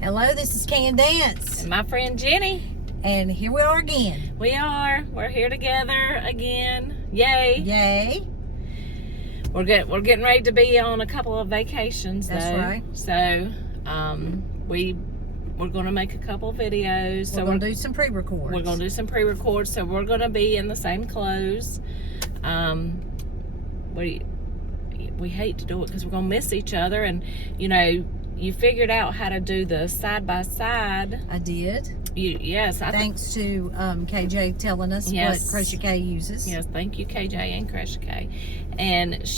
Hello, this is Candace. And my friend Jenny. And here we are again. We're here together again. Yay. Yay. We're getting ready to be on a couple of vacations, though. That's right. So, we're going to make a couple videos. We're going to do some pre-records. We're going to do some pre-records, so we're going to be in the same clothes. We hate to do it because we're going to miss each other, and, you figured out how to do the side-by-side. I did. Yes. Thanks to KJ telling us what Crochet K uses. Yes, thank you, KJ and Crochet K. And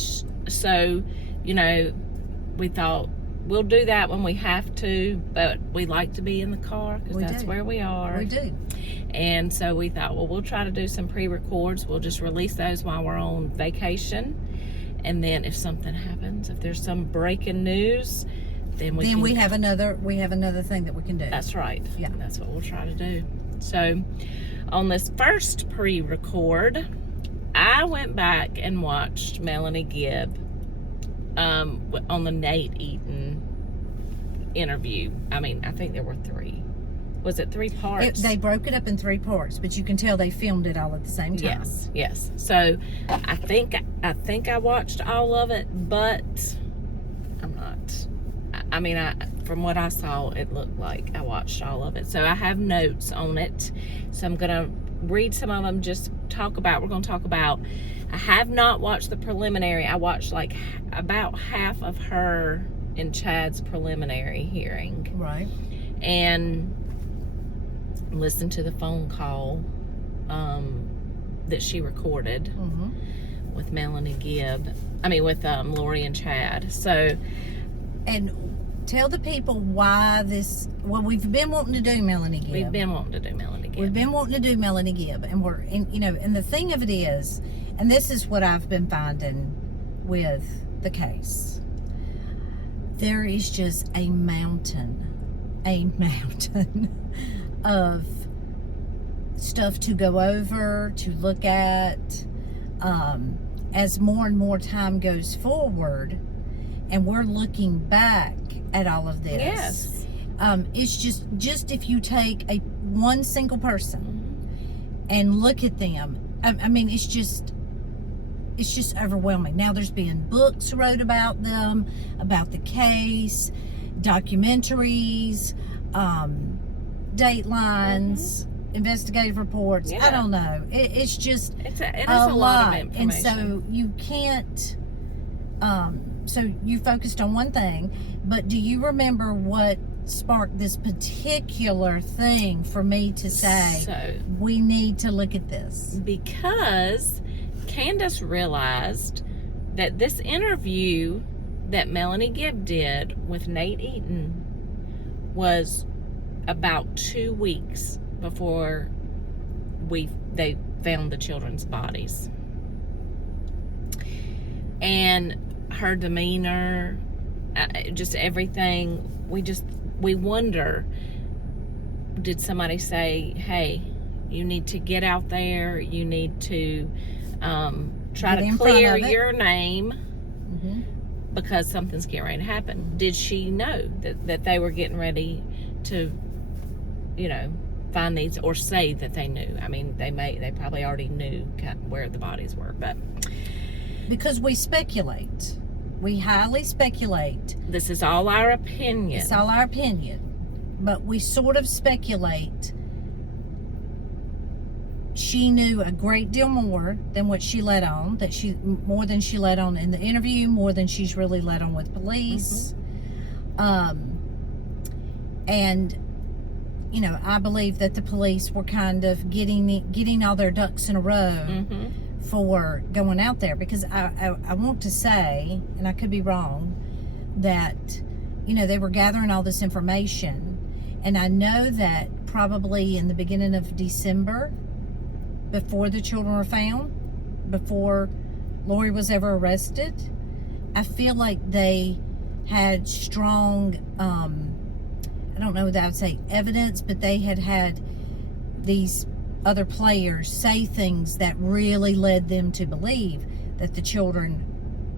so, we thought we'll do that when we have to, but we like to be in the car because that's where we are. We do. And so we thought, well, we'll try to do some pre-records. We'll just release those while we're on vacation. And then if something happens, if there's some breaking news, then we have another thing that we can do. That's right. Yeah. That's what we'll try to do. So on this first pre-record, I went back and watched Melanie Gibb on the Nate Eaton interview. I think there were 3. Was it 3 parts? They broke it up in 3 parts, but you can tell they filmed it all at the same time. Yes. So I think I watched all of it, but I'm not. From what I saw, it looked like I watched all of it. So I have notes on it. So I'm going to read some of them, we're going to talk about, I have not watched the preliminary. I watched like about half of her and Chad's preliminary hearing. Right. And listened to the phone call that she recorded with Melanie Gibb. With Lori and Chad. So, and tell the people why we've been wanting to do Melanie Gibb. We've been wanting to do Melanie Gibb. And the thing of it is, and this is what I've been finding with the case, there is just a mountain of stuff to go over, to look at, as more and more time goes forward, and we're looking back at all of this. Yes. It's just if you take one single person and look at them, it's just overwhelming. Now there's been books wrote about them, about the case, documentaries, datelines, investigative reports. I don't know. It is a lot of information. And so you can't. So you focused on one thing, but do you remember what sparked this particular thing for me to say, we need to look at this? Because Candace realized that this interview that Melanie Gibb did with Nate Eaton was about 2 weeks before they found the children's bodies. And her demeanor, just everything, we wonder, did somebody say, hey, you need to get out there, you need to try to clear your name because something's getting ready to happen? Did she know that they were getting ready to, find these, or say that they knew? They probably already knew where the bodies were, but because we speculate. We highly speculate. This is all our opinion. It's all our opinion. But we sort of speculate she knew a great deal more than what she let on, more than she let on in the interview, more than she's really let on with police. And I believe that the police were kind of getting all their ducks in a row for going out there, because I want to say, and I could be wrong, that they were gathering all this information, and I know that probably in the beginning of December, before the children were found, before Lori was ever arrested, I feel like they had strong I don't know what I would say evidence, but they had these other players say things that really led them to believe that the children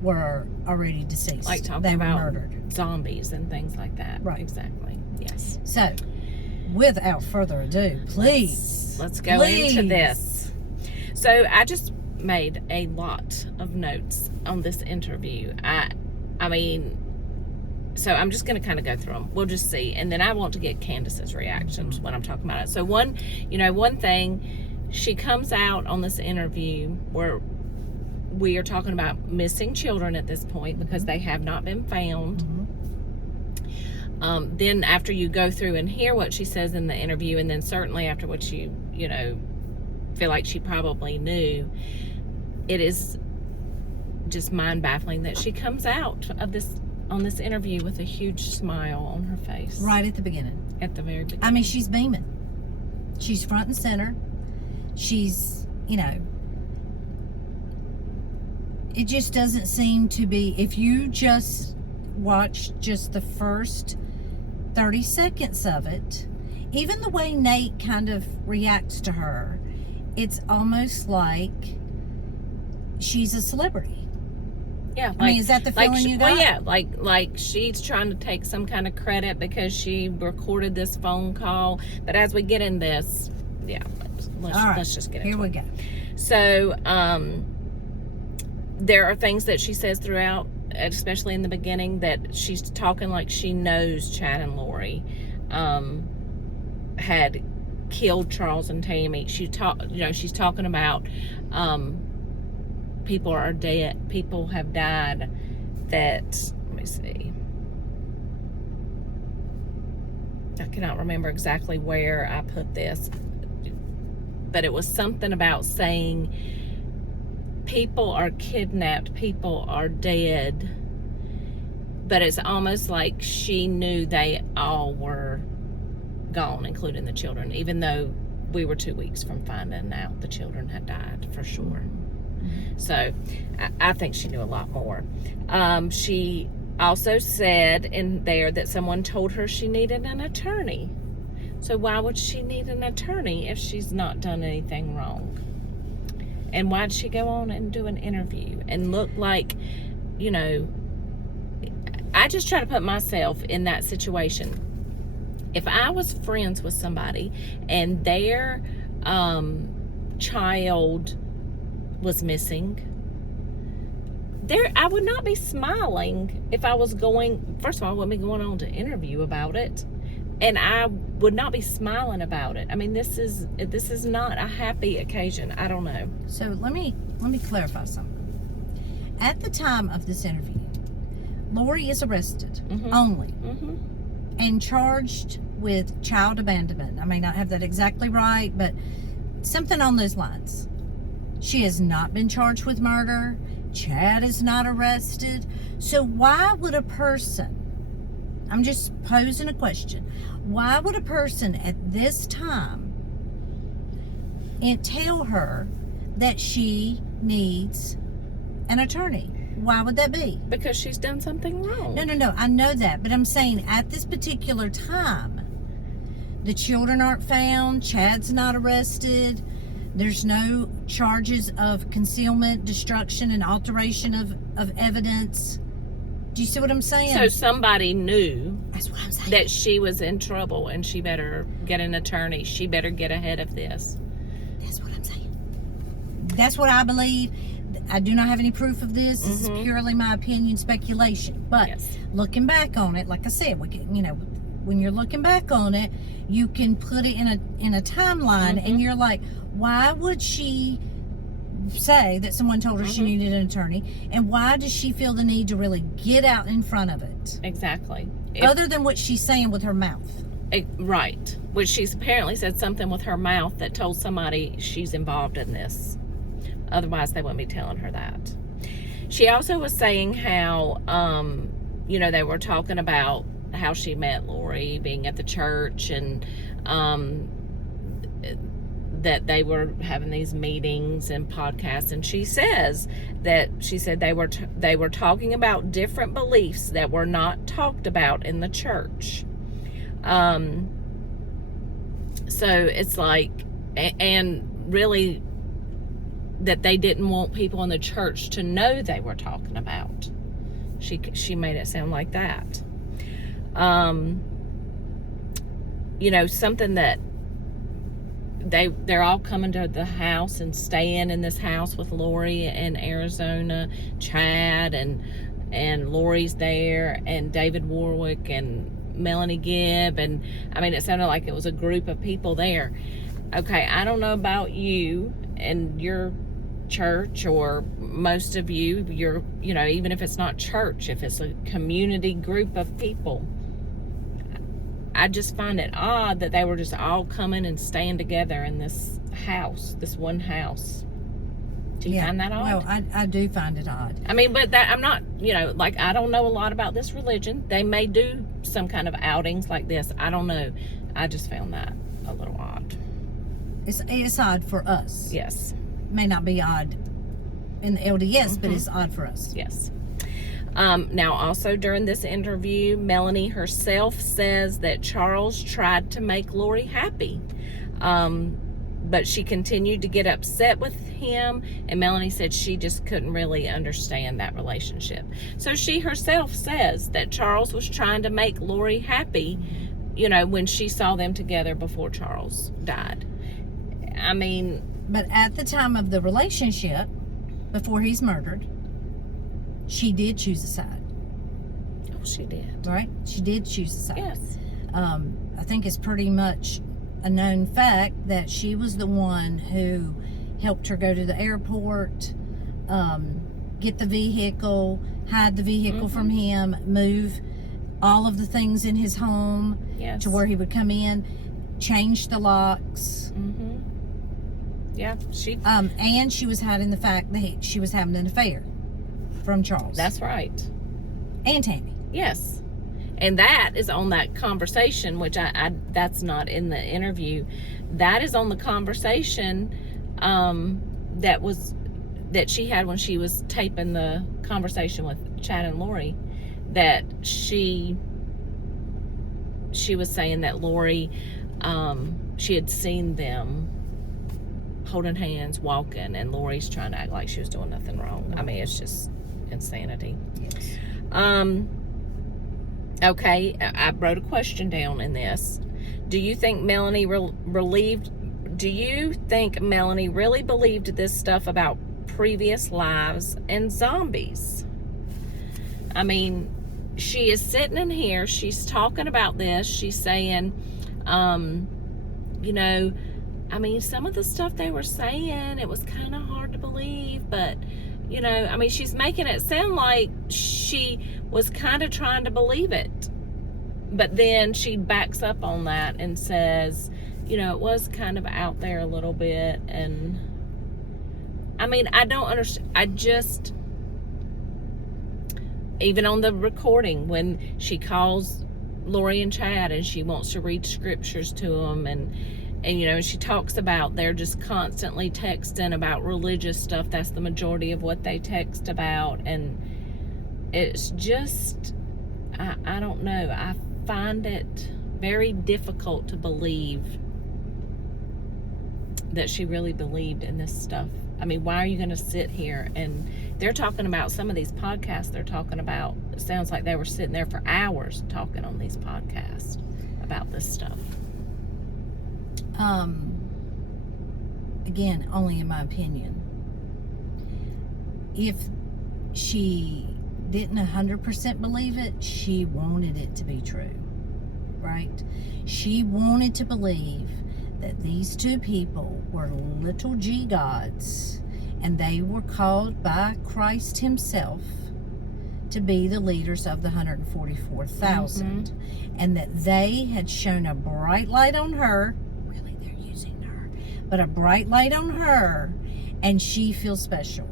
were already deceased. Like talking about murdered. Zombies and things like that. Right. Exactly. Yes. So, without further ado, please. Let's go into this. So, I just made a lot of notes on this interview. I mean, so I'm just going to kind of go through them. We'll just see. And then I want to get Candace's reactions when I'm talking about it. So one thing, she comes out on this interview where we are talking about missing children at this point because they have not been found. Then after you go through and hear what she says in the interview, and then certainly after what you feel like she probably knew, it is just mind-baffling that she comes out of this on this interview with a huge smile on her face. Right at the beginning. At the very beginning. I mean, she's beaming. She's front and center. She's, it just doesn't seem to be, if you just watch just the first 30 seconds of it, even the way Nate kind of reacts to her, it's almost like she's a celebrity. Yeah, I mean, is that the feeling you got? Well, yeah, like she's trying to take some kind of credit because she recorded this phone call. But as we get in this, let's just get into it. Here we go. So, there are things that she says throughout, especially in the beginning, that she's talking like she knows Chad and Lori had killed Charles and Tammy. She's talking about people are dead, people have died, that, let me see, I cannot remember exactly where I put this, but it was something about saying people are kidnapped, people are dead, but it's almost like she knew they all were gone, including the children, even though we were 2 weeks from finding out the children had died for sure. So I think she knew a lot more. She also said in there that someone told her she needed an attorney. So why would she need an attorney if she's not done anything wrong? And why did she go on and do an interview and look like, I just try to put myself in that situation. If I was friends with somebody and their child was missing, I would not be smiling if I was going, first of all, I wouldn't be going on to interview about it, and I would not be smiling about it. I mean, this is not a happy occasion. I don't know. So let me clarify something. At the time of this interview, Lori is arrested only and charged with child abandonment. I may not have that exactly right, but something on those lines. She has not been charged with murder. Chad is not arrested. So why would a person, I'm just posing a question, why would a person at this time tell her that she needs an attorney? Why would that be? Because she's done something wrong. No, I know that, but I'm saying at this particular time, the children aren't found, Chad's not arrested, there's no charges of concealment, destruction, and alteration of evidence. Do you see what I'm saying? So somebody knew That's what I'm saying. that she was in trouble and she better get an attorney. She better get ahead of this. That's what I'm saying. That's what I believe. I do not have any proof of this. This is purely my opinion, speculation. But looking back on it, like I said, we can, when you're looking back on it, you can put it in a timeline, and you're like, why would she say that someone told her she needed an attorney, and why does she feel the need to really get out in front of it? Exactly. Other than what she's saying with her mouth. Right. Which she's apparently said something with her mouth that told somebody she's involved in this. Otherwise, they wouldn't be telling her that. She also was saying how, they were talking about how she met Lori being at the church, and that they were having these meetings and podcasts. And she said they were talking about different beliefs that were not talked about in the church. So it's like, and really, that they didn't want people in the church to know they were talking about. She made it sound like that. something that they're all coming to the house and staying in this house with Lori in Arizona. Chad and Lori's there, and David Warwick and Melanie Gibb, and it sounded like it was a group of people there. Okay, I don't know about you and your church, or most of you, even if it's not church, if it's a community group of people, I just find it odd that they were just all coming and staying together in this house, this one house. Do you find that odd? Well, I do find it odd. But that I'm not, I don't know a lot about this religion. They may do some kind of outings like this. I don't know. I just found that a little odd. It's odd for us. Yes. May not be odd in the LDS, but it's odd for us. Yes. Now, also during this interview, Melanie herself says that Charles tried to make Lori happy. But she continued to get upset with him, and Melanie said she just couldn't really understand that relationship. So she herself says that Charles was trying to make Lori happy, when she saw them together before Charles died. But at the time of the relationship, before he's murdered, she did choose a side. Oh, she did. Right? She did choose a side. Yes. I think it's pretty much a known fact that she was the one who helped her go to the airport, get the vehicle, hide the vehicle from him, move all of the things in his home to where he would come in, change the locks. Yeah, and she was hiding the fact that she was having an affair from Charles. That's right. And Tammy. Yes. And that is on that conversation, which that's not in the interview. That is on the conversation that she had when she was taping the conversation with Chad and Lori, that she was saying that Lori, she had seen them holding hands, walking, and Lori's trying to act like she was doing nothing wrong. It's just insanity. Yes. Okay, I wrote a question down in this. Do you think Melanie really believed this stuff about previous lives and zombies? She is sitting in here, she's talking about this, she's saying, some of the stuff they were saying, it was kind of hard to believe, but she's making it sound like she was kind of trying to believe it. But then she backs up on that and says, it was kind of out there a little bit. And I don't understand. Even on the recording, when she calls Lori and Chad and she wants to read scriptures to them, and she talks about they're just constantly texting about religious stuff. That's the majority of what they text about. And it's just, I don't know. I find it very difficult to believe that she really believed in this stuff. Why are you going to sit here? And they're talking about some of these podcasts they're talking about. It sounds like they were sitting there for hours talking on these podcasts about this stuff. Again, only in my opinion. If she didn't 100% believe it, she wanted it to be true, right? She wanted to believe that these two people were little g gods, and they were called by Christ himself to be the leaders of the 144,000, and that they had shone a bright light on her. Really, they're using her, but a bright light on her, and she feels special.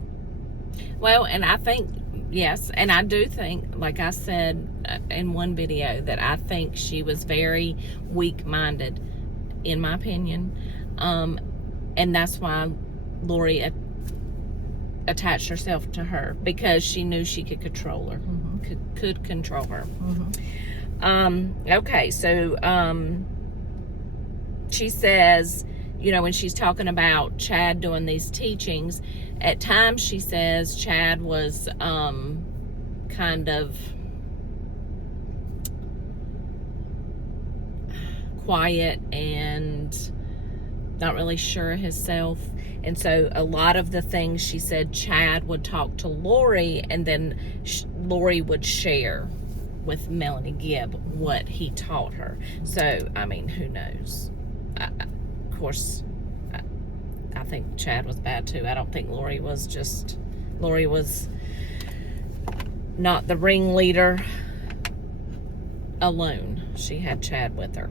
Well, and I think, yes, and I do think, like I said in one video, that I think she was very weak-minded, in my opinion, and that's why Lori attached herself to her, because she knew she could control her, could control her. Okay, so she says, when she's talking about Chad doing these teachings, at times she says Chad was kind of quiet and not really sure of himself. And so a lot of the things she said, Chad would talk to Lori, and then Lori would share with Melanie Gibb what he taught her. So, I mean, who knows? Of course, I think Chad was bad too. I don't think Lori was not the ringleader alone. She had Chad with her.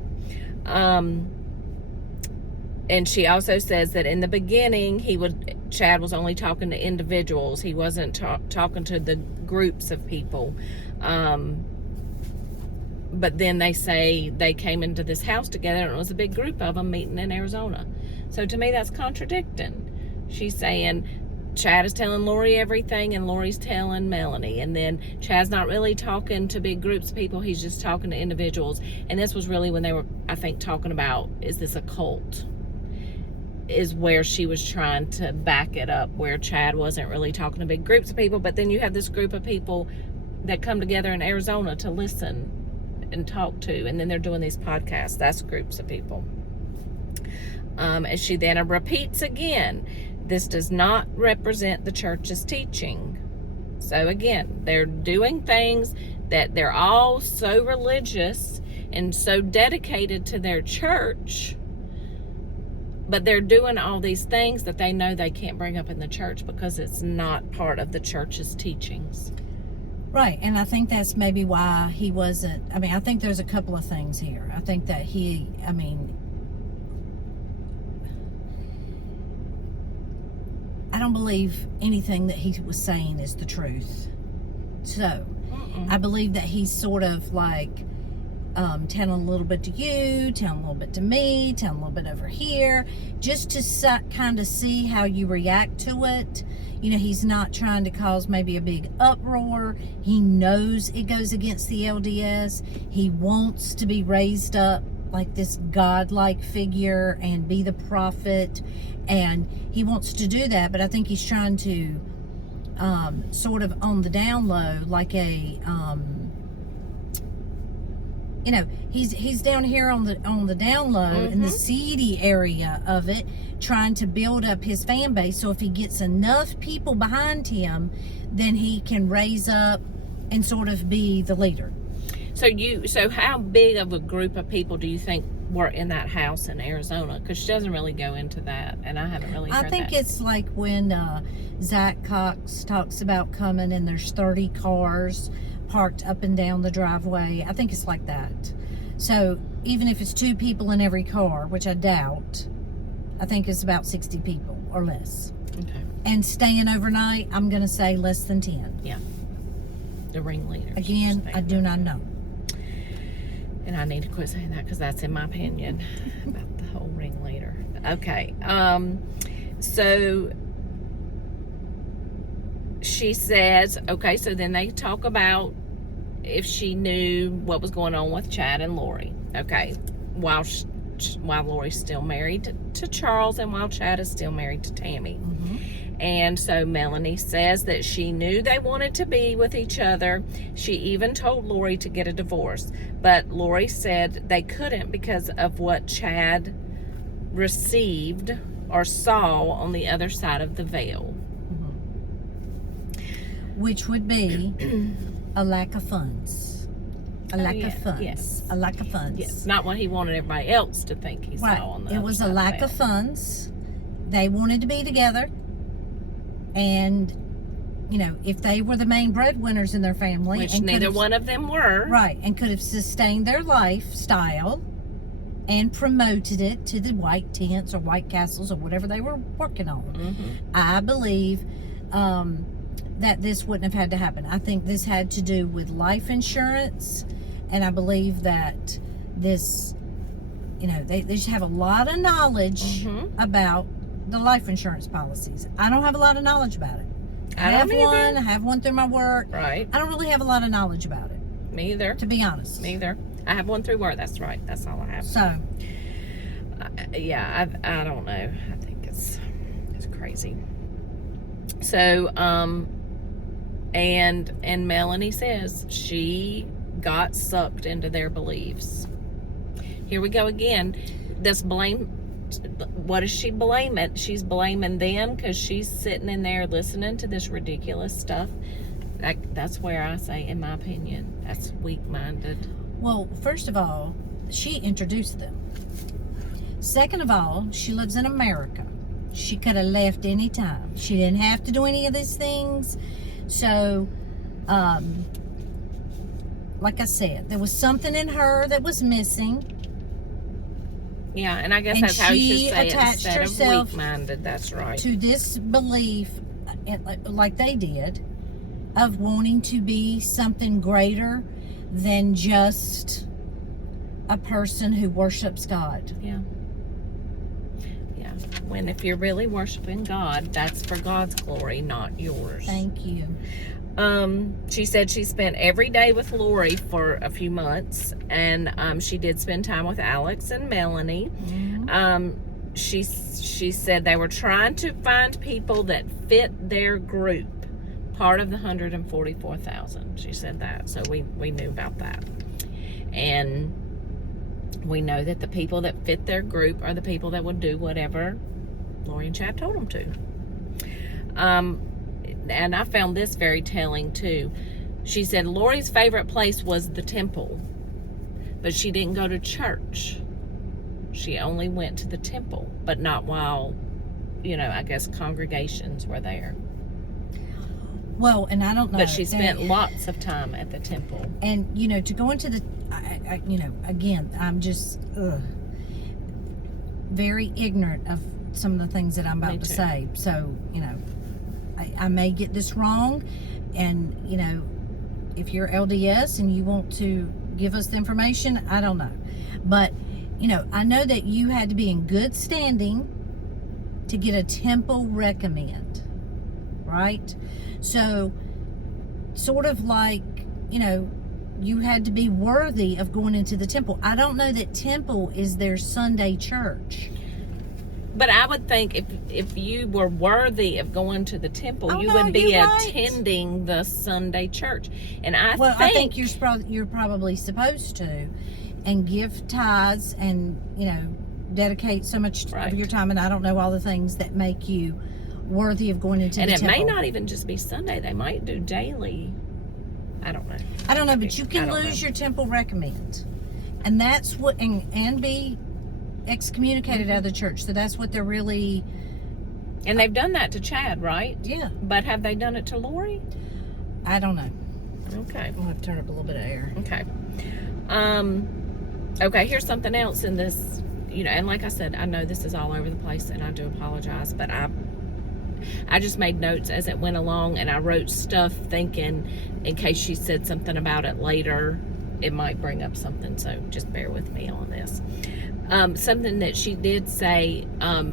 And she also says that in the beginning, Chad was only talking to individuals. He wasn't talking to the groups of people. But then they say they came into this house together, and it was a big group of them meeting in Arizona. So to me, that's contradicting. She's saying Chad is telling Lori everything, and Lori's telling Melanie. And then Chad's not really talking to big groups of people. He's just talking to individuals. And this was really when they were, I think, talking about, is this a cult? Is where she was trying to back it up, where Chad wasn't really talking to big groups of people. But then you have this group of people that come together in Arizona to listen and talk to, and then they're doing these podcasts. That's groups of people. And she then repeats again, this does not represent the church's teaching. So again, they're doing things that they're all so religious and so dedicated to their church, but they're doing all these things that they know they can't bring up in the church because it's not part of the church's teachings. Right, and I think that's maybe why he wasn't, I mean, I think there's a couple of things here. I think that I don't believe anything that he was saying is the truth. So, I believe that he's sort of like telling a little bit to you, telling a little bit to me, telling a little bit over here, just to kind of see how you react to it. You know, he's not trying to cause maybe a big uproar. He knows it goes against the LDS. He wants to be raised up like this godlike figure and be the prophet, and he wants to do that, but I think he's trying to sort of on the down low, like a you know, he's down here on the down low in the seedy area of it, trying to build up his fan base. So if he gets enough people behind him, then he can raise up and sort of be the leader. So how big of a group of people do you think were in that house in Arizona? Because she doesn't really go into that, and I haven't really heard that. I think it's like when Zach Cox talks about coming and there's 30 cars parked up and down the driveway. I think it's like that. So even if it's 2 people in every car, which I doubt, I think it's about 60 people or less. Okay. And staying overnight, I'm going to say less than 10. Yeah. The ringleader. Again, I do not know. And I need to quit saying that because that's in my opinion about the whole ringleader. Okay. So she says, okay, so then they talk about if she knew what was going on with Chad and Lori. Okay. While Lori's still married to Charles, and while Chad is still married to Tammy. And so Melanie says that she knew they wanted to be with each other. She even told Lori to get a divorce. But Lori said they couldn't because of what Chad received or saw on the other side of the veil. Which would be a lack of funds. A lack of funds. Yes. A lack of funds. Yes. Not what he wanted everybody else to think he saw on the It was a lack of funds. They wanted to be together. And, you know, if they were the main breadwinners in their family, which neither one of them were, right, and could have sustained their lifestyle and promoted it to the white tents or white castles or whatever they were working on, I believe that this wouldn't have had to happen. I think this had to do with life insurance, and I believe that this, you know, they just have a lot of knowledge about the life insurance policies. I don't have a lot of knowledge about it. I have one through my work. Right. I don't really have a lot of knowledge about it. Me either. To be honest. Me either. I have one through work. That's right. That's all I have. So. Yeah, I don't know. I think it's crazy. So, and Melanie says she got sucked into their beliefs. Here we go again. This blame, what is she blaming? She's blaming them because she's sitting in there listening to this ridiculous stuff. That's where I say, in my opinion, that's weak-minded. Well, first of all, she introduced them. Second of all, she lives in America. She could have left any time. She didn't have to do any of these things. So, like I said, there was something in her that was missing. Yeah, and I guess And that's how you she should say it attached instead of herself weak-minded. That's right. To this belief, like they did, of wanting to be something greater than just a person who worships God. Yeah. Yeah. When if you're really worshiping God, that's for God's glory, not yours. Thank you. She said she spent every day with Lori for a few months, and she did spend time with Alex and Melanie. Mm-hmm. She said they were trying to find people that fit their group, part of the 144,000. She said that, so we knew about that. And we know that the people that fit their group are the people that would do whatever Lori and Chad told them to. And I found this very telling too. She said Lori's favorite place was the temple, but she didn't go to church. She only went to the temple, but not while, I guess congregations were there. Well, and I don't know. But she spent lots of time at the temple. And, to go into the, again, I'm just very ignorant of some of the things that I'm about to say. So, I may get this wrong. And, if you're LDS and you want to give us the information, I don't know. But, I know that you had to be in good standing to get a temple recommend, right? So, sort of like, you had to be worthy of going into the temple. I don't know that temple is their Sunday church. But I would think if you were worthy of going to the temple, you no, would be right. attending the Sunday church. And I think you're probably supposed to, and give tithes and dedicate so much of your time. And I don't know all the things that make you worthy of going into the temple. And it may not even just be Sunday. They might do daily. I don't know. But you can lose your temple recommend. And that's what, and be excommunicated out of the church. So that's what they're really... And they've done that to Chad, right? Yeah. But have they done it to Lori? I don't know. Okay. I'll have to turn up a little bit of air. Okay. Okay, here's something else in this, and like I said, I know this is all over the place, and I do apologize, but I just made notes as it went along, and I wrote stuff thinking in case she said something about it later, it might bring up something, so just bear with me on this. Something that she did say,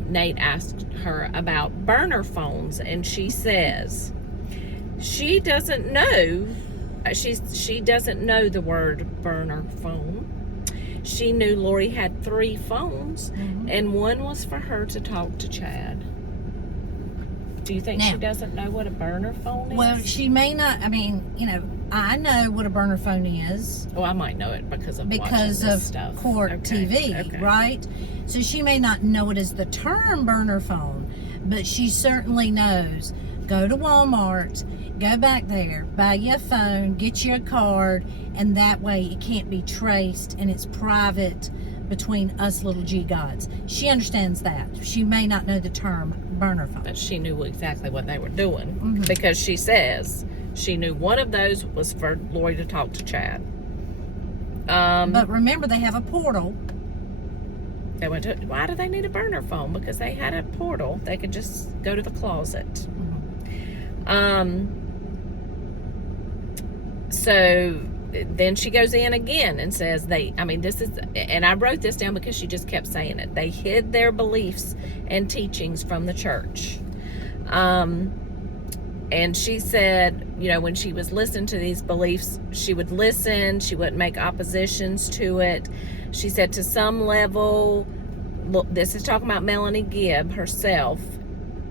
Nate asked her about burner phones, and she says she doesn't know, she doesn't know the word burner phone. She knew Lori had 3 phones, and one was for her to talk to Chad. Do you think she doesn't know what a burner phone is? Well, she may not. I mean, I know what a burner phone is. Oh, I might know it because of stuff. Court TV, right? So she may not know it as the term burner phone, but she certainly knows. Go to Walmart, go back there, buy you a phone, get you a card, and that way it can't be traced and it's private between us little G gods. She understands that. She may not know the term burner phone. But she knew exactly what they were doing because she says she knew one of those was for Lori to talk to Chad. But remember, they have a portal. They went to. Why do they need a burner phone? Because they had a portal. They could just go to the closet. So then she goes in again and says this is, and I wrote this down because she just kept saying it. They hid their beliefs and teachings from the church. And she said, when she was listening to these beliefs, she would listen. She wouldn't make oppositions to it. She said to some level, this is talking about Melanie Gibb herself,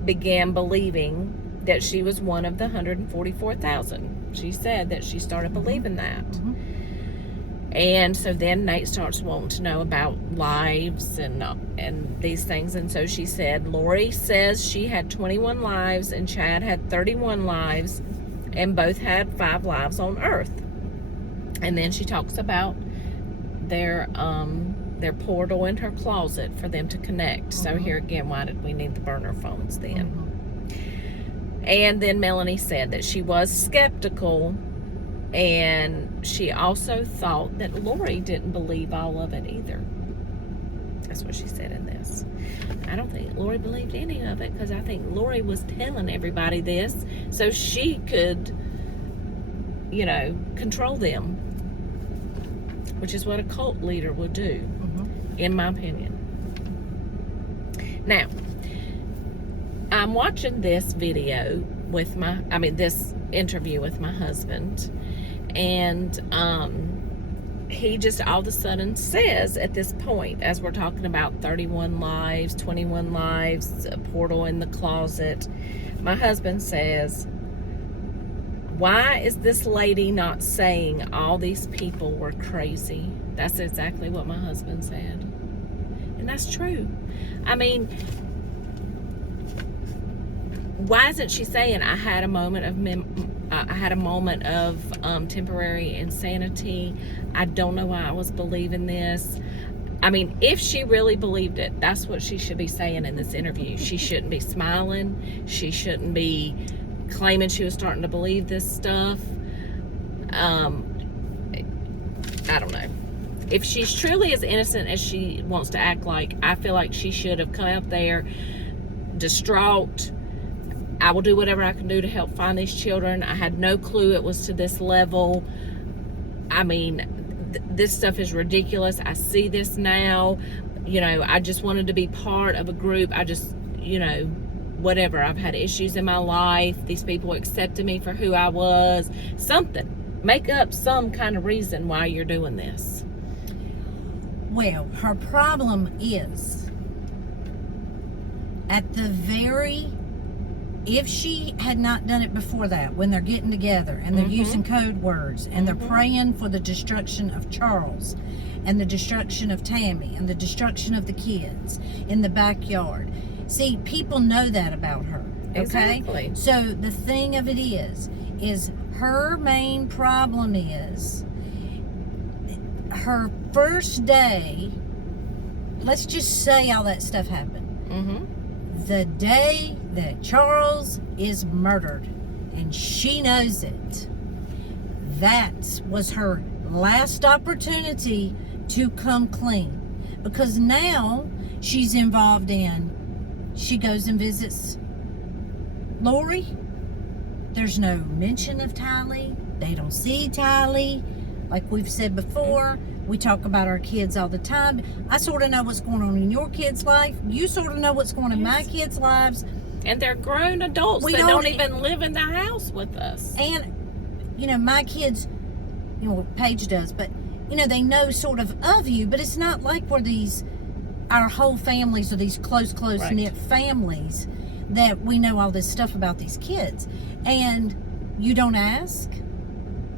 began believing that she was one of the 144,000. She said that she started believing that. And so then Nate starts wanting to know about lives and these things. And so she said, Lori says she had 21 lives and Chad had 31 lives, and both had 5 lives on Earth. And then she talks about their portal in her closet for them to connect. So here again, why did we need the burner phones then? And then Melanie said that she was skeptical, and she also thought that Lori didn't believe all of it either. That's what she said in this. I don't think Lori believed any of it, because I think Lori was telling everybody this so she could, you know, control them, which is what a cult leader would do, in my opinion. Now, I'm watching this video with this interview with my husband, and he just all of a sudden says at this point, as we're talking about 31 lives, 21 lives, a portal in the closet, my husband says, why is this lady not saying all these people were crazy? That's exactly what my husband said. And that's true. I mean, why isn't she saying I had a moment of temporary insanity. I don't know why I was believing this. I mean, if she really believed it, that's what she should be saying in this interview. She shouldn't be smiling. She shouldn't be claiming she was starting to believe this stuff. I don't know. If she's truly as innocent as she wants to act like, I feel like she should have come out there distraught. I will do whatever I can do to help find these children. I had no clue it was to this level. I mean, this stuff is ridiculous. I see this now. You know, I just wanted to be part of a group. I just, you know, whatever. I've had issues in my life. These people accepted me for who I was. Something. Make up some kind of reason why you're doing this. Well, her problem is, at the very, if she had not done it before that, when they're getting together and they're using code words and they're praying for the destruction of Charles and the destruction of Tammy and the destruction of the kids in the backyard. See, people know that about her. Okay? Exactly. So the thing of it is her main problem is her first day, let's just say all that stuff happened. The day that Charles is murdered, and she knows it, that was her last opportunity to come clean, because now she's involved in, she goes and visits Lori. There's no mention of Tylee. They don't see Tylee. Like we've said before, we talk about our kids all the time. I sort of know what's going on in your kids' life. You sort of know what's going on in my kids' lives. And they're grown adults that don't even live in the house with us. And, you know, my kids, you know, Paige does, but, you know, they know sort of you, but it's not like we're our whole families are these close knit families that we know all this stuff about these kids. And you don't ask.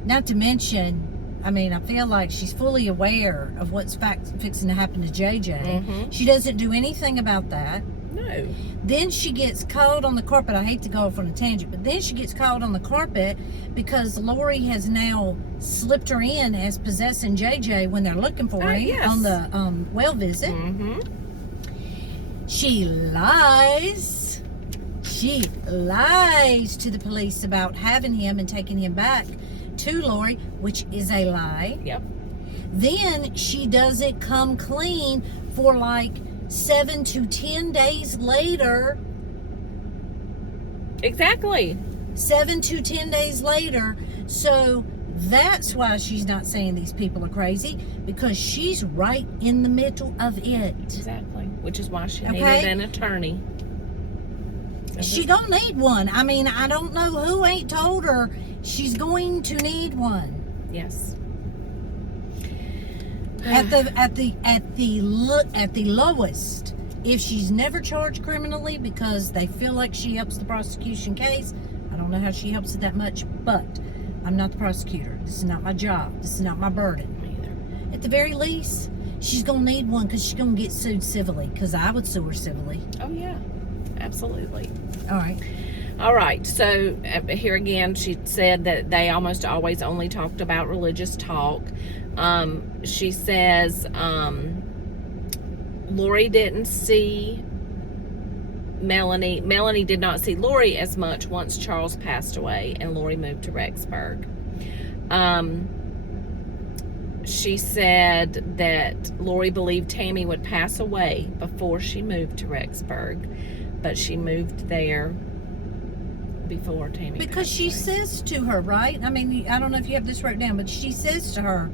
Not to mention, I mean, I feel like she's fully aware of what's fixing to happen to JJ. She doesn't do anything about that. No. Then she gets called on the carpet. I hate to go off on a tangent, but then she gets called on the carpet because Lori has now slipped her in as possessing JJ when they're looking for him on the well visit. She lies. She lies to the police about having him and taking him back to Lori, which is a lie. Yep. Then she doesn't come clean for like 7 to 10 days later. Exactly. 7 to 10 days later. So that's why she's not saying these people are crazy, because she's right in the middle of it. Exactly. Which is why she needed an attorney. She gonna need one. I mean, I don't know who ain't told her she's going to need one. Yes. At the lowest, if she's never charged criminally because they feel like she helps the prosecution case, I don't know how she helps it that much, but I'm not the prosecutor. This is not my job. This is not my burden. Me either. at the very least, she's going to need one because she's going to get sued civilly, because I would sue her civilly. Oh, yeah. Absolutely. All right. All right. So here again, she said that they almost always only talked about religious talk. She says Lori didn't see Melanie. Melanie did not see Lori as much once Charles passed away and Lori moved to Rexburg. She said that Lori believed Tammy would pass away before she moved to Rexburg, but she moved there before Tammy because passed she away. says to her, right? I mean, I don't know if you have this wrote down, but she says to her,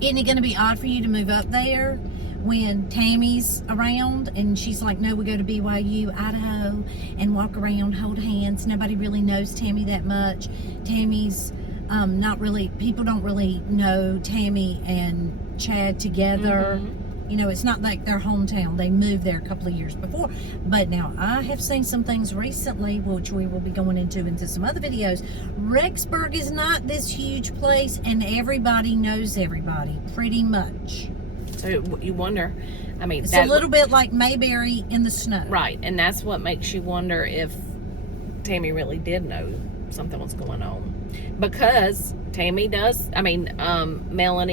isn't it going to be odd for you to move up there when Tammy's around? And she's like, no, we go to BYU, Idaho, and walk around, hold hands. Nobody really knows Tammy that much. Tammy's not really, people don't really know Tammy and Chad together. Mm-hmm. You know, it's not like their hometown. They moved there a couple of years before. But now, I have seen some things recently, which we will be going into some other videos. Rexburg is not this huge place, and everybody knows everybody, pretty much. So you wonder, I mean, It's a little bit like Mayberry in the snow. Right, and that's what makes you wonder if Tammy really did know something was going on. Because Melanie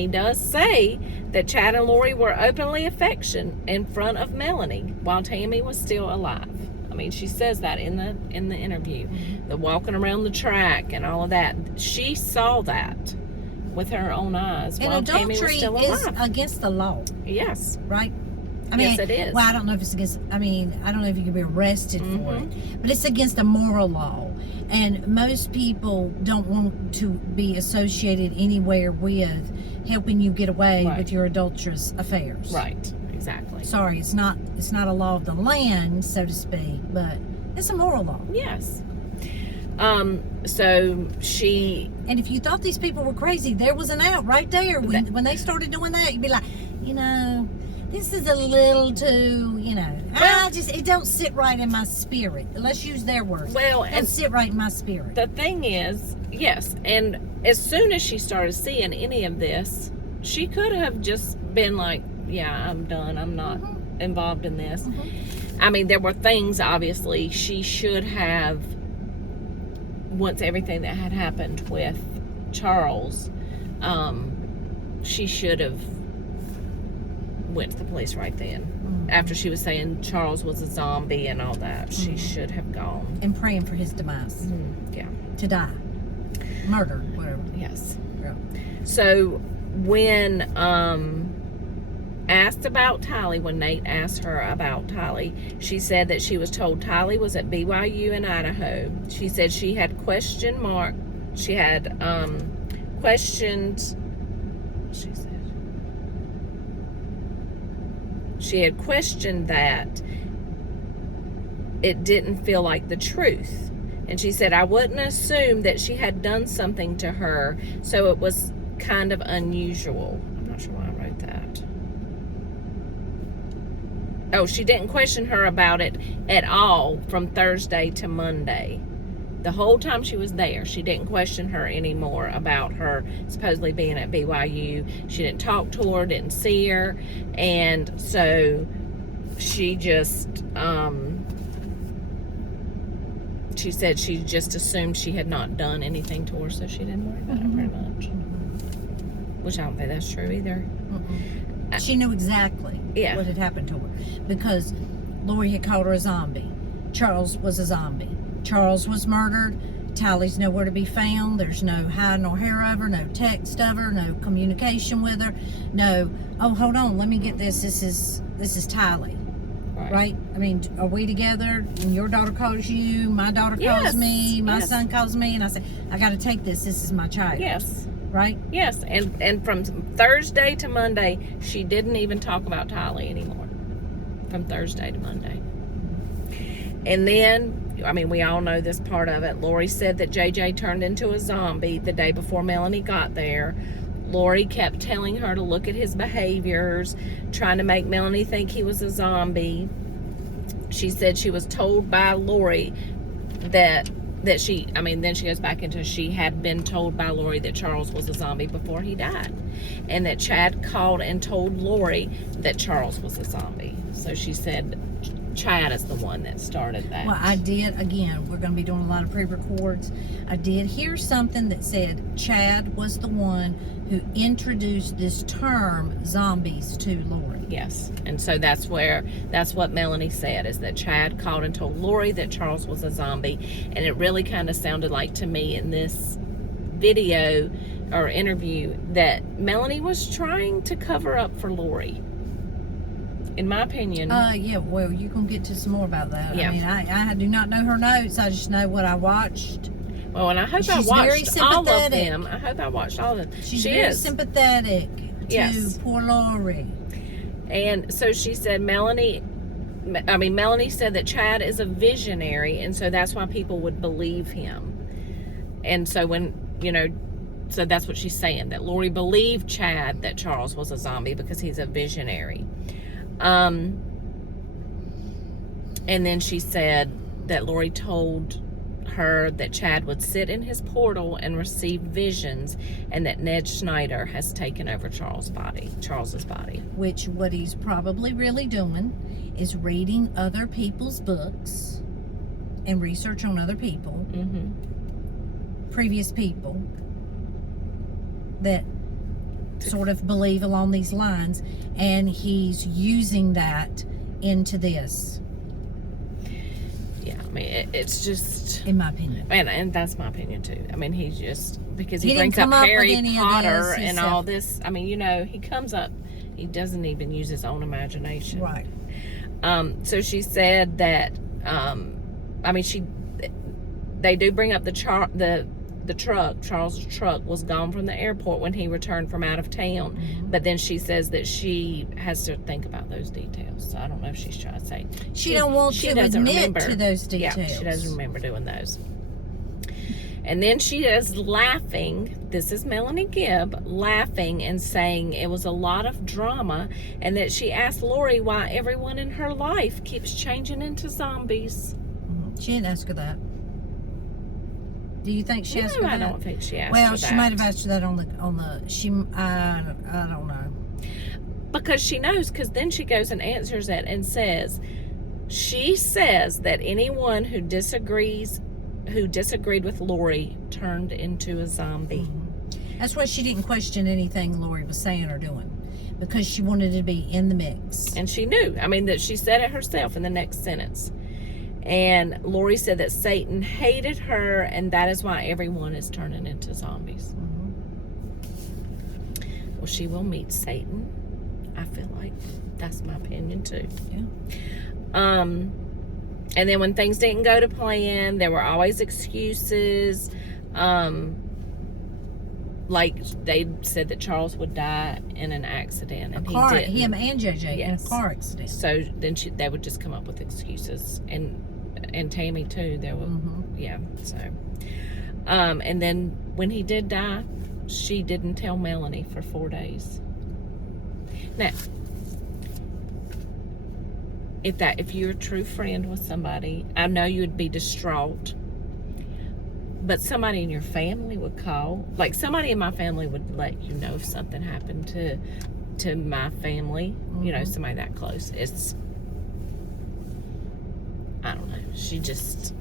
does say that Chad and Lori were openly affectionate in front of Melanie while Tammy was still alive. I mean, she says that in the interview. Mm-hmm. The walking around the track and all of that. She saw that with her own eyes And while Tammy was adultery still is alive. against the law, Yes. right? Yes, it is. Well, I don't know if it's against, I don't know if you can be arrested for it, but it's against a moral law. And most people don't want to be associated anywhere with helping you get away Right. with your adulterous affairs. Right, exactly. Sorry, it's not a law of the land, so to speak, but it's a moral law. Yes. So she... And if you thought these people were crazy, there was an out right there. When they started doing that, you'd be like, this is a little too, it don't sit right in my spirit. Let's use their words. Well, it don't sit right in my spirit. The thing is, yes, and as soon as she started seeing any of this, she could have just been like, yeah, I'm done. I'm not involved in this. I mean, there were things, obviously, she should have, once everything that had happened with Charles, she should have went to the police right then. After she was saying Charles was a zombie and all that, she should have gone. And praying for his demise. Yeah. To die. Murder, whatever. Yes. Yeah. So when asked about Tylee, when Nate asked her about Tylee, she said that she was told Tylee was at BYU in Idaho. She said she had questioned, she had questioned that it didn't feel like the truth. And she said, I wouldn't assume that she had done something to her, so it was kind of unusual. I'm not sure why I wrote that. Oh, she didn't question her about it at all from Thursday to Monday. The whole time she was there, she didn't question her anymore about her supposedly being at BYU. She didn't talk to her, didn't see her. And so she just, she said she just assumed she had not done anything to her, so she didn't worry about it very much. Which I don't think that's true either. She knew exactly what had happened to her because Lori had called her a zombie. Charles was a zombie. Charles was murdered. Tylee's nowhere to be found. There's no hide nor hair of her, no text of her, no communication with her, no, oh, hold on, let me get this. This is Tylee. Right? I mean, are we together? And your daughter calls you, my daughter calls me, my son calls me, and I say, I got to take this. This is my child. Yes. Right? Yes. And from Thursday to Monday, she didn't even talk about Tylee anymore. From Thursday to Monday. And then, I mean, we all know this part of it. Lori said that JJ turned into a zombie the day before Melanie got there. Lori kept telling her to look at his behaviors, trying to make Melanie think he was a zombie. She said she was told by Lori that then she goes back into she had been told by Lori that Charles was a zombie before he died, and that Chad called and told Lori that Charles was a zombie. So she said Chad is the one that started that. Well, I did, again, we're going to be doing a lot of pre-records. I did hear something that said Chad was the one who introduced this term zombies to Lori. Yes, and so that's what Melanie said, is that Chad called and told Lori that Charles was a zombie, and it really kind of sounded like to me in this video or interview that Melanie was trying to cover up for Lori. In my opinion. Yeah, well, you can get to some more about that. Yeah. I mean, I do not know her notes. I just know what I watched. Well, and I hope I watched all of them. I hope I watched all of them. She's very sympathetic to poor Lori. And so she said Melanie said that Chad is a visionary, and so that's why people would believe him. And so so that's what she's saying, that Lori believed Chad that Charles was a zombie because he's a visionary. And then she said that Lori told her that Chad would sit in his portal and receive visions, and that Ned Schneider has taken over Charles's body. Which what he's probably really doing is reading other people's books and research on other people, previous people that sort of believe along these lines, and he's using that into this. Yeah, I mean, it's just, in my opinion, and that's my opinion too. I mean, he's just, because he brings brings up Harry Potter and all this. I mean, he comes up, he doesn't even use his own imagination. Right. So she said that, they do bring up the truck. Charles' truck was gone from the airport when he returned from out of town. But then she says that she has to think about those details. So I don't know if she's trying to say she don't want to admit to those details. Yeah, she doesn't remember doing those. And then she is laughing. This is Melanie Gibb laughing and saying it was a lot of drama, and that she asked Lori why everyone in her life keeps changing into zombies. She didn't ask her that. Do you think she asked her that? I don't think she asked her that. Well, she might have asked her that on the I don't know. Because she knows, because then she goes and answers it and says, she says that anyone who disagreed with Lori turned into a zombie. That's why she didn't question anything Lori was saying or doing, because she wanted to be in the mix. And she knew. I mean, that she said it herself in the next sentence. And Lori said that Satan hated her, and that is why everyone is turning into zombies. Well, she will meet Satan. I feel like that's my opinion too. Yeah. And then when things didn't go to plan, there were always excuses. Like they said that Charles would die in an accident, and he didn't. Him and JJ in a car accident. So then they would just come up with excuses, and Tammy too. There were, So, and then when he did die, she didn't tell Melanie for 4 days. Now, if you're a true friend with somebody, I know you would be distraught. But somebody in your family would call. Like, somebody in my family would let you know if something happened to my family. Somebody that close. I don't know. She is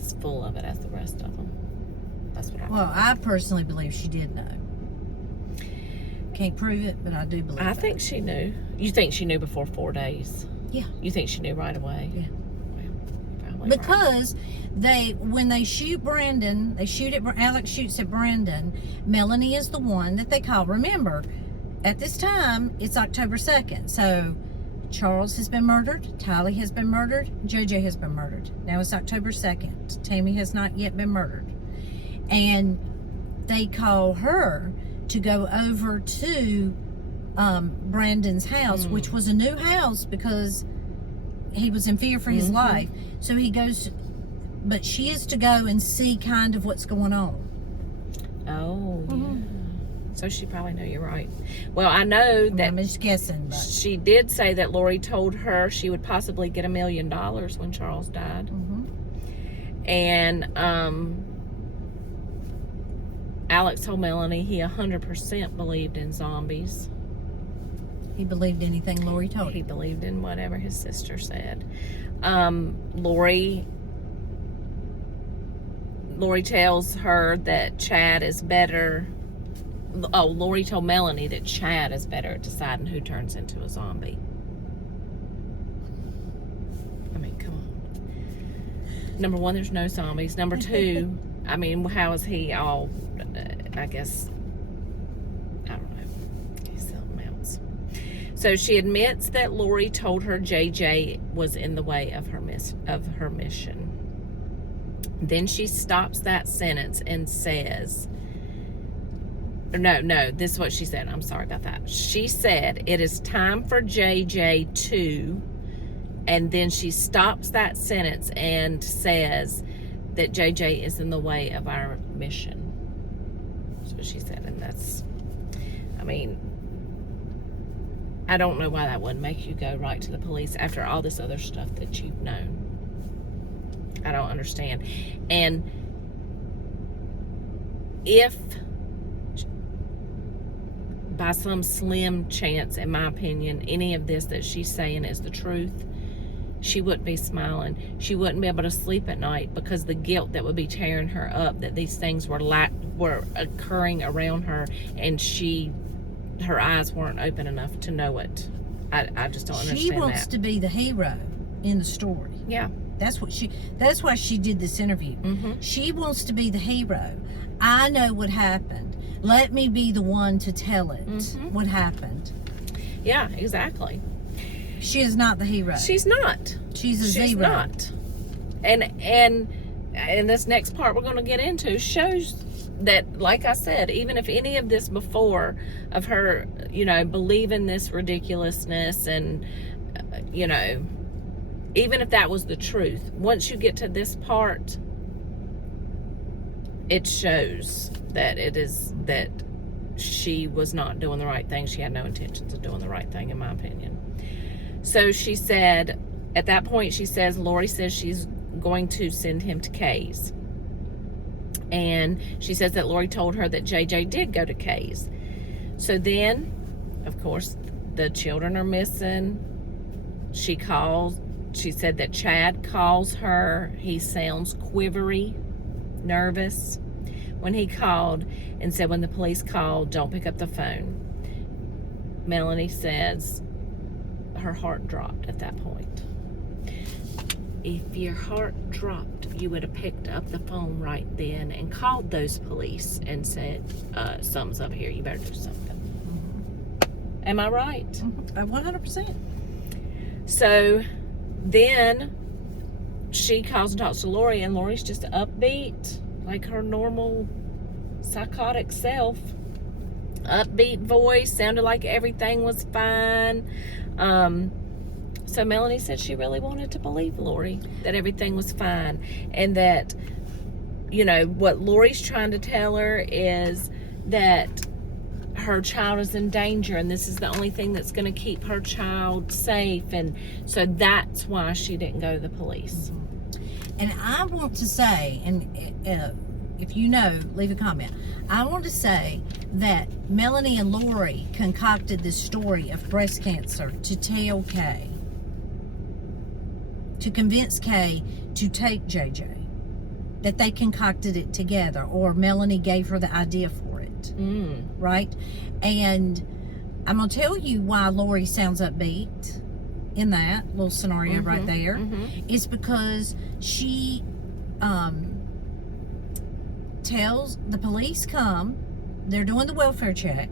as full of it as the rest of them. That's what I Well, I personally believe she did know. Can't prove it, but I do believe I think she knew. You think she knew before 4 days? Yeah. You think she knew right away? Yeah. Because when they shoot Brandon, Alex shoots at Brandon, Melanie is the one that they call. Remember, at this time, it's October 2nd. So Charles has been murdered, Tylee has been murdered, JJ has been murdered. Now it's October 2nd. Tammy has not yet been murdered. And they call her to go over to Brandon's house, which was a new house because he was in fear for his life. So he goes, but she is to go and see kind of what's going on. Oh, yeah. So she probably knew. You're right. Well, I know that I'm just guessing, but she did say that Lori told her she would possibly get $1 million when Charles died. And Alex told Melanie he 100% believed in zombies. He believed anything Lori told him. He believed in whatever his sister said. Lori tells her that Chad is better. Oh, Lori told Melanie that Chad is better at deciding who turns into a zombie. I mean, come on. Number one, there's no zombies. Number two, I mean, how is he all, I guess, I don't know. He's something else. So she admits that Lori told her JJ was in the way of her mission. Then she stops that sentence and says, no, this is what she said. I'm sorry about that. She said, it is time for JJ to, and then she stops that sentence and says that JJ is in the way of our mission. That's what she said. And that's, I mean, I don't know why that wouldn't make you go right to the police after all this other stuff that you've known. I don't understand. And if by some slim chance, in my opinion, any of this that she's saying is the truth, she wouldn't be smiling. She wouldn't be able to sleep at night because the guilt that would be tearing her up, that these things were occurring around her, and her eyes weren't open enough to know it. I just don't understand that. She wants to be the hero in the story. Yeah. That's why she did this interview. Mm-hmm. She wants to be the hero. I know what happened. Let me be the one to tell it what happened. Yeah, exactly. She is not the hero. She's not. She's a zero. She's not. And this next part we're going to get into shows that, like I said, even if any of this before of her, believing this ridiculousness and, even if that was the truth, once you get to this part, it shows that that she was not doing the right thing. She had no intentions of doing the right thing, in my opinion. So she said, at that point, she says, Lori says she's going to send him to Kay's. And she says that Lori told her that JJ did go to Kay's. So then, of course, the children are missing. She said that Chad calls her. He sounds quivery, nervous. When he called and said when the police called, don't pick up the phone. Melanie says her heart dropped at that point. If your heart dropped, you would have picked up the phone right then and called those police and said, something's up here, you better do something. Mm-hmm. Am I right? 100%. So then she calls and talks to Lori, and Lori's just upbeat, like her normal psychotic self. Upbeat voice, sounded like everything was fine. So Melanie said she really wanted to believe Lori, that everything was fine, and that, what Lori's trying to tell her is that her child is in danger, and this is the only thing that's going to keep her child safe, and so that's why she didn't go to the police. And I want to say, and if you know, leave a comment. I want to say that Melanie and Lori concocted this story of breast cancer to tell Kay, to convince Kay to take JJ. That they concocted it together, or Melanie gave her the idea for it. Right? And I'm going to tell you why Lori sounds upbeat in that little scenario right there. It's because she tells the police come, they're doing the welfare check,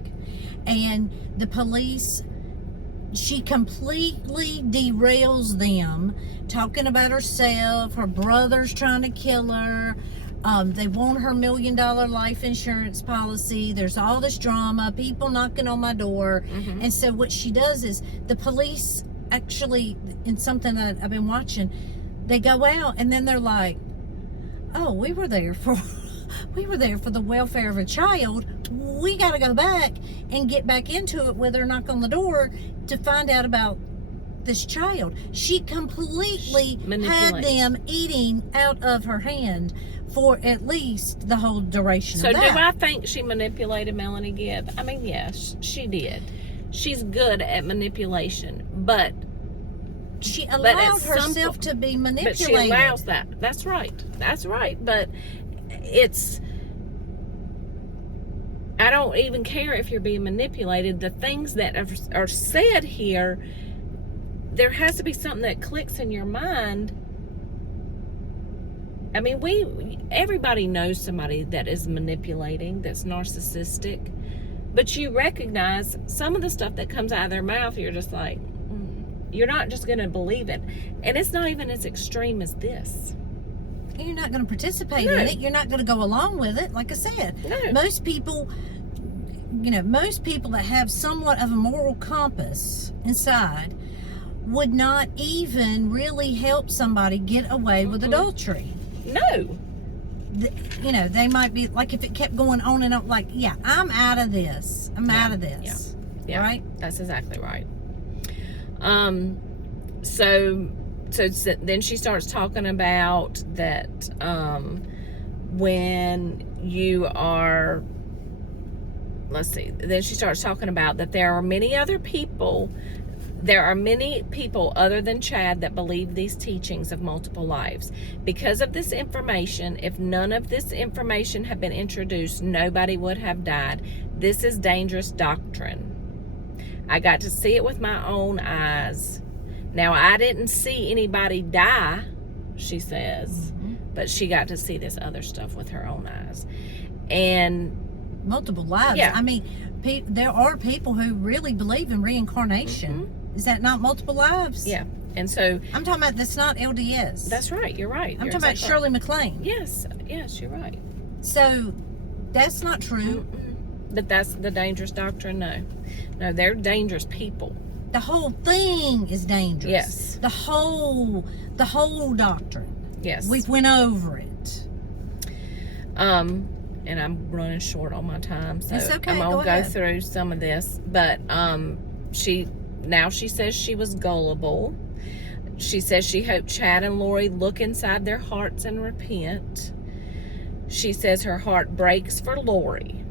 and the police, she completely derails them, talking about herself, her brother's trying to kill her, they want her $1 million life insurance policy, there's all this drama, people knocking on my door, and so what she does is, the police actually, in something that I've been watching, they go out and then they're like, oh, we were there for the welfare of a child. We got to go back and get back into it with her, knock on the door to find out about this child. She completely had Manipulates. them eating out of her hand for at least the whole duration So of that. do I think she manipulated Melanie Gibb? I mean, yes, she did. She's good at manipulation, but she allowed herself to be manipulated. But she allows that. That's right. That's right. But it's, I don't even care if you're being manipulated. The things that are said here, there has to be something that clicks in your mind. I mean, everybody knows somebody that is manipulating, that's narcissistic, but you recognize some of the stuff that comes out of their mouth, you're just like, you're not just going to believe it. And it's not even as extreme as this. You're not going to participate No. in it. You're not going to go along with it. Like I said, No. most people that have somewhat of a moral compass inside would not even really help somebody get away with adultery. No. They might be like, if it kept going on and on, like, yeah, I'm out of this. I'm out of this. Yeah. Right? That's exactly right. So then she starts talking about that when you are, let's see, then she starts talking about that there are many people other than Chad that believe these teachings of multiple lives. Because of this information, if none of this information had been introduced, nobody would have died. This is dangerous doctrine. I got to see it with my own eyes. Now, I didn't see anybody die, she says, but she got to see this other stuff with her own eyes. And multiple lives. Yeah. I mean, there are people who really believe in reincarnation. Is that not multiple lives? Yeah. And so I'm talking about, that's not LDS. that's right. You're right. I'm You're talking about exactly Shirley right. MacLaine. Yes, you're right. So that's not true. But that's the dangerous doctrine. No, they're dangerous people. The whole thing is dangerous. Yes. The whole doctrine. Yes. We went over it. And I'm running short on my time, so It's okay, I'm go gonna go ahead. through some of this. But she says she was gullible. She says she hoped Chad and Lori look inside their hearts and repent. She says her heart breaks for Lori.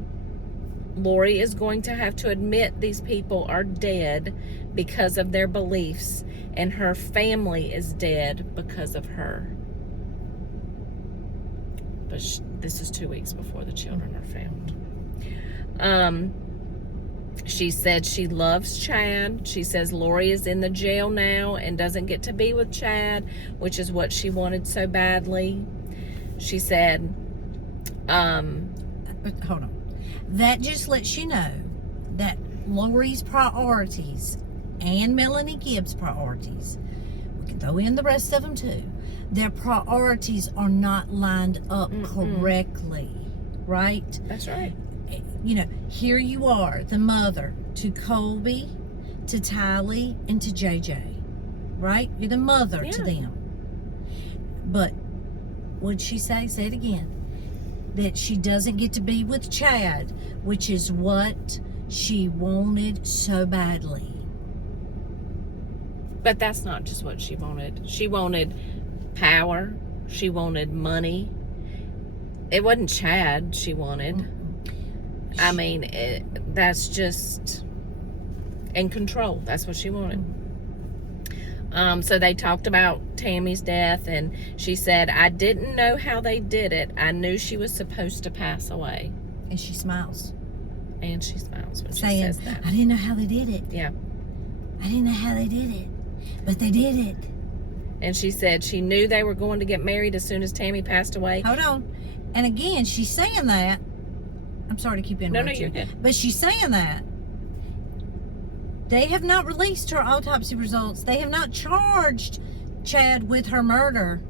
Lori is going to have to admit these people are dead because of their beliefs, and her family is dead because of her. But this is 2 weeks before the children are found. She said she loves Chad. She says Lori is in the jail now and doesn't get to be with Chad, which is what she wanted so badly. She said, Hold on. That just lets you know that Lori's priorities and Melanie Gibb's priorities, we can throw in the rest of them too, their priorities are not lined up correctly, right? that's right. Here you are, the mother to Colby, to Tylee, and to JJ, right? You're the mother to them. But what'd she say? Say it again. That she doesn't get to be with Chad, which is what she wanted so badly. But that's not just what she wanted. She wanted power. She wanted money. It wasn't Chad she wanted. I mean, that's just in control. That's what she wanted. So they talked about Tammy's death, and she said, I didn't know how they did it. I knew she was supposed to pass away. And she smiles. And she smiles when Saying, she says that. I didn't know how they did it. Yeah. I didn't know how they did it. But they did it. And she said she knew they were going to get married as soon as Tammy passed away. Hold on. And again, she's saying that. I'm sorry to keep interrupting. No, you're good. But she's saying that. They have not released her autopsy results. They have not charged Chad with her murder.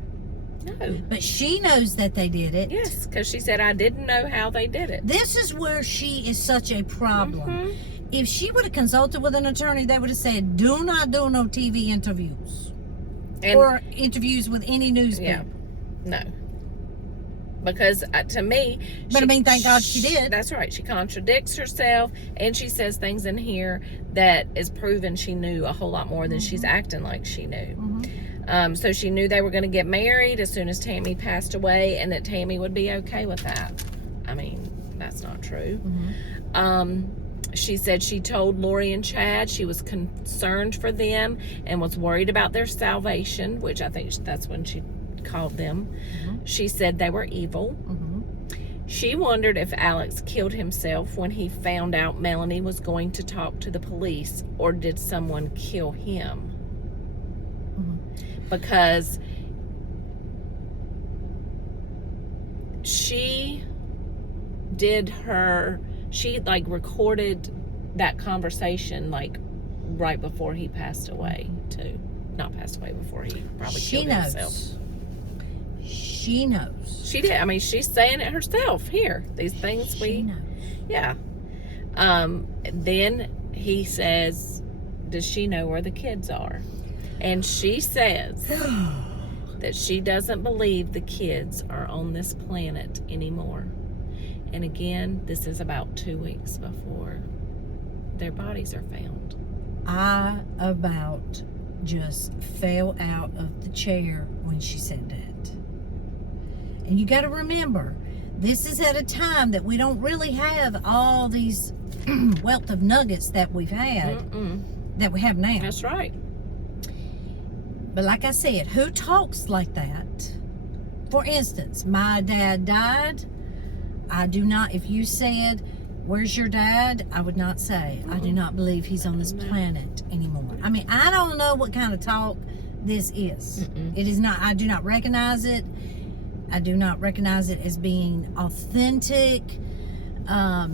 No. But she knows that they did it. Yes, because she said, I didn't know how they did it. This is where she is such a problem. If she would have consulted with an attorney, they would have said, do not do no TV interviews. And or interviews with any newspaper. No. Because to me... But I mean, thank God she did. That's right. She contradicts herself, and she says things in here that is proven she knew a whole lot more than she's acting like she knew. So she knew they were going to get married as soon as Tammy passed away, and that Tammy would be okay with that. I mean, that's not true. She said she told Lori and Chad she was concerned for them and was worried about their salvation, which I think that's when she called them. She said they were evil. She wondered if Alex killed himself when he found out Melanie was going to talk to the police, or did someone kill him? Because she like recorded that conversation like right before he passed away too. Not passed away, before he probably killed himself. She knows. She did. I mean, she's saying it herself here. These things She knows. Yeah. Then he says, does she know where the kids are? And she says that she doesn't believe the kids are on this planet anymore. And again, this is about 2 weeks before their bodies are found. I about just fell out of the chair when she said that. And you got to remember, this is at a time that we don't really have all these wealth of nuggets that we've had, that we have now. That's right. But like I said, who talks like that? For instance, my dad died. I do not, if you said, where's your dad? I would not say, I do not believe he's on this planet anymore. I mean, I don't know what kind of talk this is. It is not, I do not recognize it. I do not recognize it as being authentic. I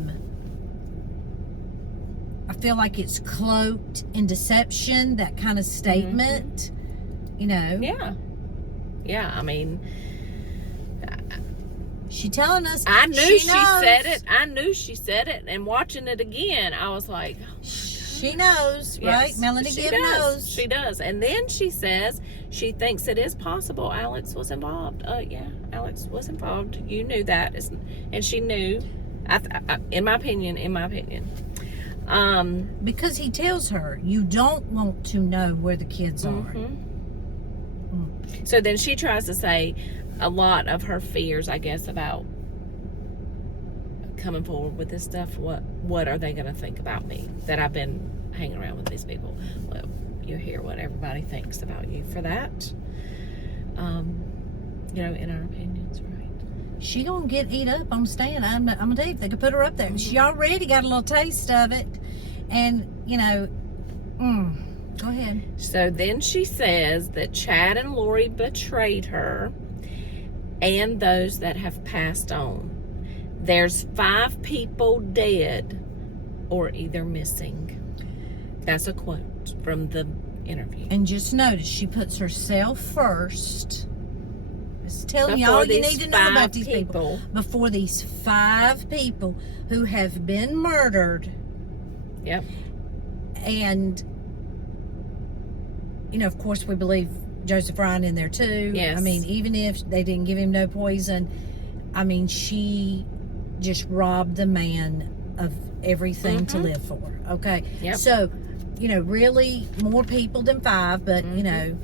feel like it's cloaked in deception, that kind of statement, you know. Yeah, I mean, she telling us. I knew she said it. I knew she said it. And watching it again, I was like, oh my God. She knows, right? Yes, Melanie Gibb knows. She does. And then she says she thinks it is possible Alex was involved. Yeah, Alex was involved. You knew that. And she knew, in my opinion. Because he tells her, you don't want to know where the kids are. So then she tries to say a lot of her fears, I guess, about coming forward with this stuff. What are they going to think about me, that I've been hanging around with these people? Well, you hear what everybody thinks about you for that. You know, in our opinions, right? She gonna get eat up on stand. I'm gonna tell you, if they could put her up there. She already got a little taste of it, and you know, go ahead. So then she says that Chad and Lori betrayed her, and those that have passed on. There's 5 people dead or either missing. That's a quote from the interview. And just notice, she puts herself first. It's telling you all you need to know about these people. Before these 5 people who have been murdered. Yep. And, you know, of course, we believe Joseph Ryan in there too. Yes. I mean, even if they didn't give him no poison, I mean, she just robbed the man of everything to live for. Okay. Yep. So, you know, really more people than 5, but you know,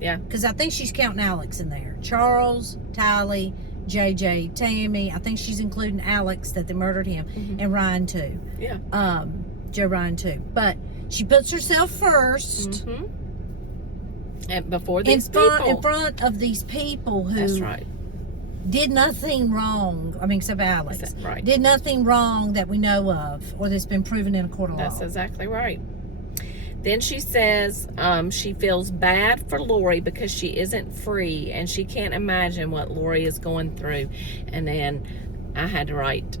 yeah, because I think she's counting Alex in there. Charles, Tylee, JJ, Tammy. I think she's including Alex, that they murdered him, and Ryan too. Yeah. Joe Ryan too. But she puts herself first. And before these people. In front of these people who That's right. did nothing wrong. I mean, except Alex. That's right. Did nothing wrong that we know of, or that's been proven in a court of law. That's exactly right. Then she says she feels bad for Lori because she isn't free, and she can't imagine what Lori is going through. And then I had to write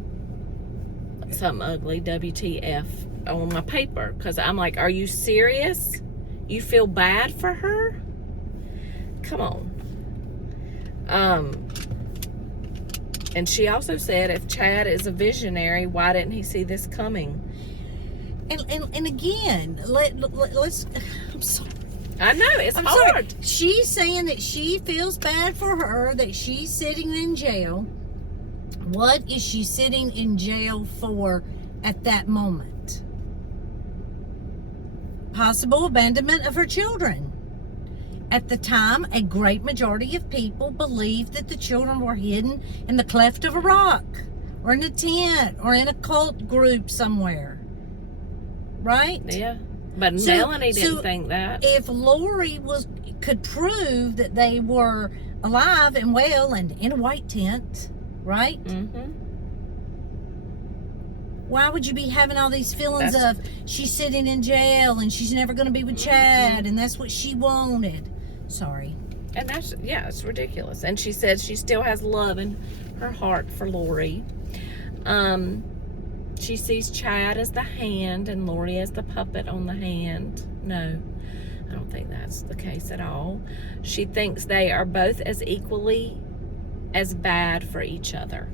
something ugly, WTF, on my paper, because I'm like, are you serious? You feel bad for her? Come on. And she also said, if Chad is a visionary, why didn't he see this coming? And again, let's. I'm sorry. I know, it's hard. Sorry. She's saying that she feels bad for her, that she's sitting in jail, What is she sitting in jail for at that moment? Possible abandonment of her children. At the time, a great majority of people believed that the children were hidden in the cleft of a rock, or in a tent, or in a cult group somewhere. Right? Yeah. But Melanie didn't think that. If Lori could prove that they were alive and well and in a white tent, right? Mm-hmm. Why would you be having all these feelings of she's sitting in jail and she's never going to be with Chad and that's what she wanted? Sorry. And it's ridiculous. And she says she still has love in her heart for Lori. She sees Chad as the hand and Lori as the puppet on the hand. No, I don't think that's the case at all. She thinks they are both as equally as bad for each other.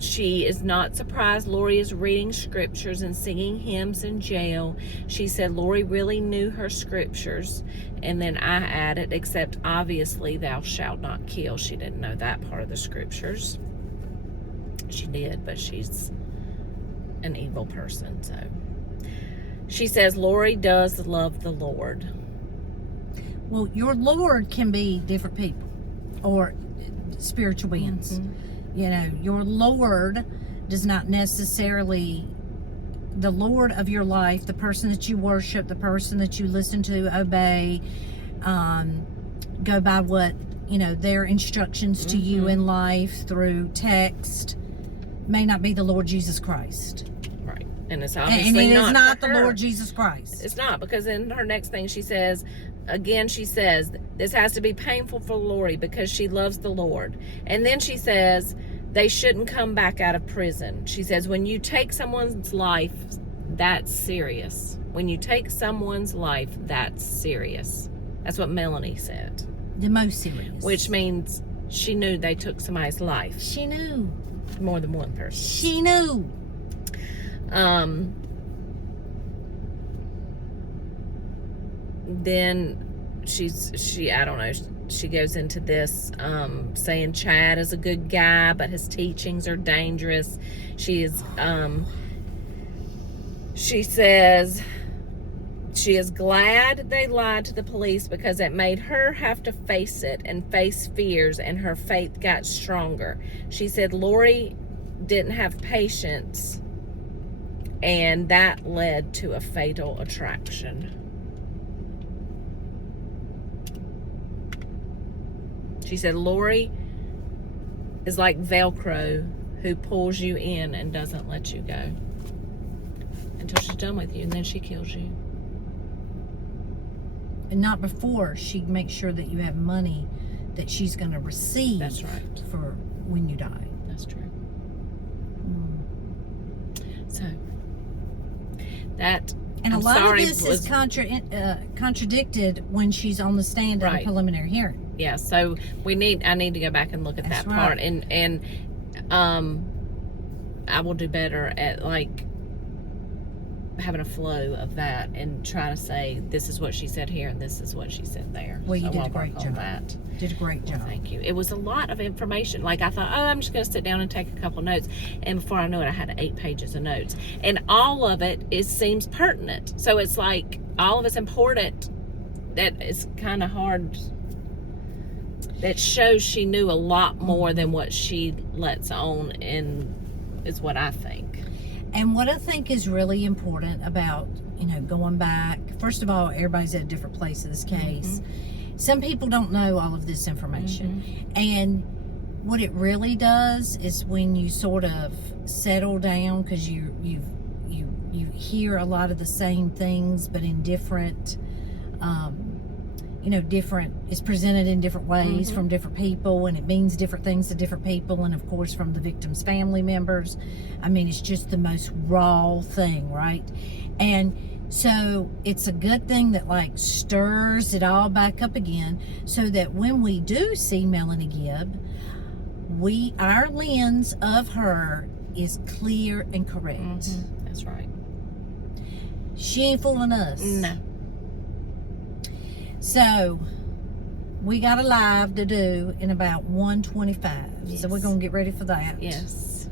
She is not surprised Lori is reading scriptures and singing hymns in jail. She said Lori really knew her scriptures. And then I added, except obviously thou shalt not kill. She didn't know that part of the scriptures. She did, but she's an evil person. So she says Lori does love the Lord. Well, your Lord can be different people or spiritual beings. Mm-hmm. You know, your Lord does not necessarily, the Lord of your life, the person that you worship, the person that you listen to, obey, go by what, their instructions to you in life through text, may not be the Lord Jesus Christ. Right. And it's obviously and it not is not for the her. Lord Jesus Christ. It's not, because in her next thing she says, this has to be painful for Lori because she loves the Lord. And then she says they shouldn't come back out of prison. She says when you take someone's life, that's serious. When you take someone's life, that's serious. That's what Melanie said. The most serious. Which means she knew they took somebody's life. She knew. More than one person. She knew. Then I don't know, she goes into this saying Chad is a good guy but his teachings are dangerous. She says she is glad they lied to the police because it made her have to face it and face fears, and her faith got stronger. She said Lori didn't have patience and that led to a fatal attraction. She said Lori is like Velcro who pulls you in and doesn't let you go until she's done with you, and then she kills you. And not before she makes sure that you have money that she's going to receive. That's right. For when you die. That's true. So that, and I'm a lot sorry, of this is contradicted when she's on the stand at a preliminary hearing. Yeah, so I need to go back and look at that part, and I will do better at like having a flow of that and try to say this is what she said here and this is what she said there. Well, you so did I'll a great work on job. That. Did a great job. Well, thank you. It was a lot of information. Like I thought, I'm just going to sit down and take a couple notes, and before I know it, I had 8 pages of notes, and all of it seems pertinent. So it's like all of it's important. That is kind of hard. That shows she knew a lot more than what she lets on, and is what I think. And what I think is really important about, going back, first of all, everybody's at a different place in this case. Mm-hmm. Some people don't know all of this information. Mm-hmm. And what it really does is when you sort of settle down, because you hear a lot of the same things, but in different, it's presented in different ways from different people, and it means different things to different people, and of course from the victim's family members. I mean, it's just the most raw thing, right? And so it's a good thing that like stirs it all back up again, so that when we do see Melanie Gibb, our lens of her is clear and correct. Mm-hmm. That's right. She ain't fooling us. No. So, we got a live to do in about 1:25. Yes. So we're going to get ready for that. Yes.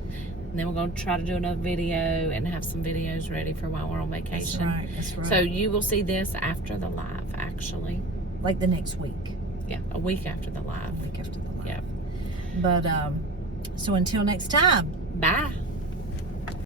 And then we're going to try to do another video and have some videos ready for while we're on vacation. That's right. That's right. So you will see this after the live, actually. Like the next week. Yeah, a week after the live. A week after the live. Yep. But, so until next time. Bye.